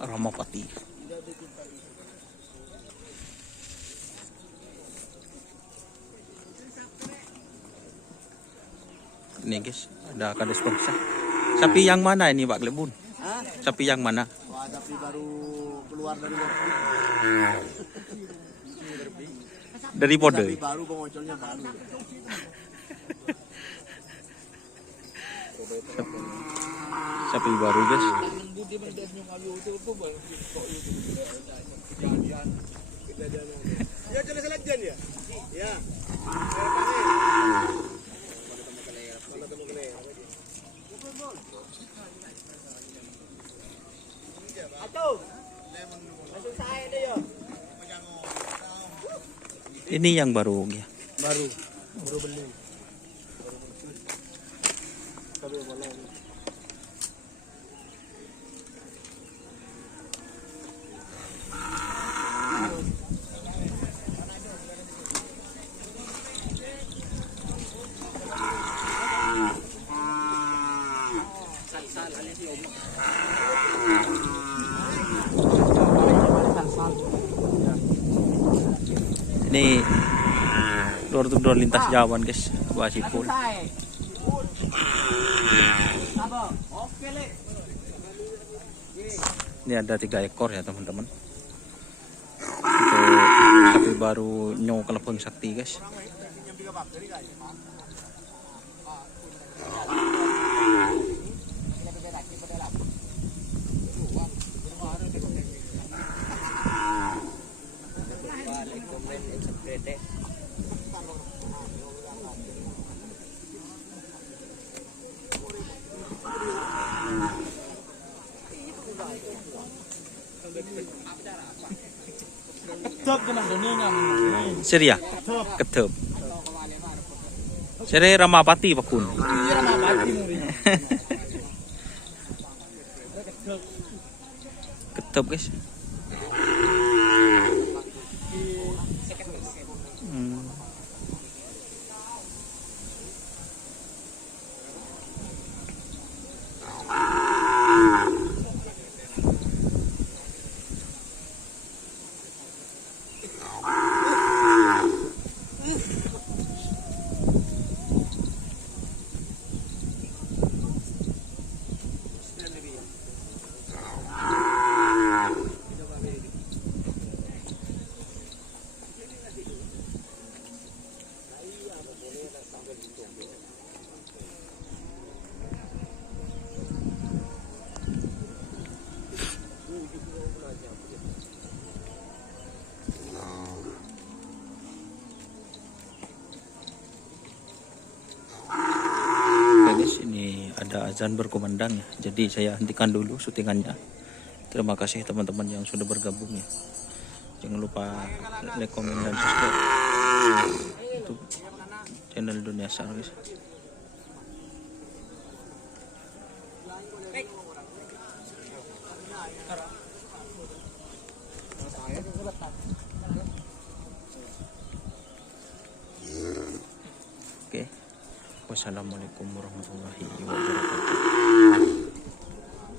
Ramapati. Ini guys, ada kades bangsa. Sapi yang mana ini Pak Glebun? Hah? Sapi yang mana? Wah, sapi baru keluar dari warung. Dari Pode. Sapi baru, pengocolnya baru. Sapi baru guys. Ya, jelas lagi ya. Ya. Ini yang baru ya. Baru beli. Ini door to door lintas Jawan guys, Basipul. Ini ada 3 ekor ya teman-teman. Untuk sapi baru Nyo Kelepeng Sakti guys. Seria ketep. Sere Ramapati Pakun. Ketep guys. Ada azan berkumandang ya. Jadi saya hentikan dulu syutingannya. Terima kasih teman-teman yang sudah bergabung ya. Jangan lupa like, komen, dan subscribe untuk channel Dunia Sar guys. Oke. Wassalamualaikum warahmatullahi wabarakatuh.